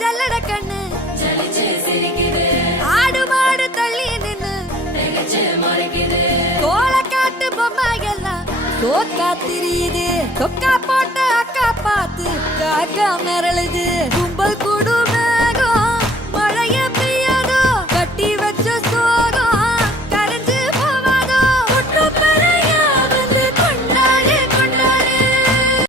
ஜல்லட கண்ணு ஆடு மாடு தள்ளி நின்னு கோல காட்டு பொம்மை எல்லாம் தோக்கா திரியுது தொக்கா போட்ட அக்கா பார்த்து காக்கா மிரளுது கும்பல் கூடும்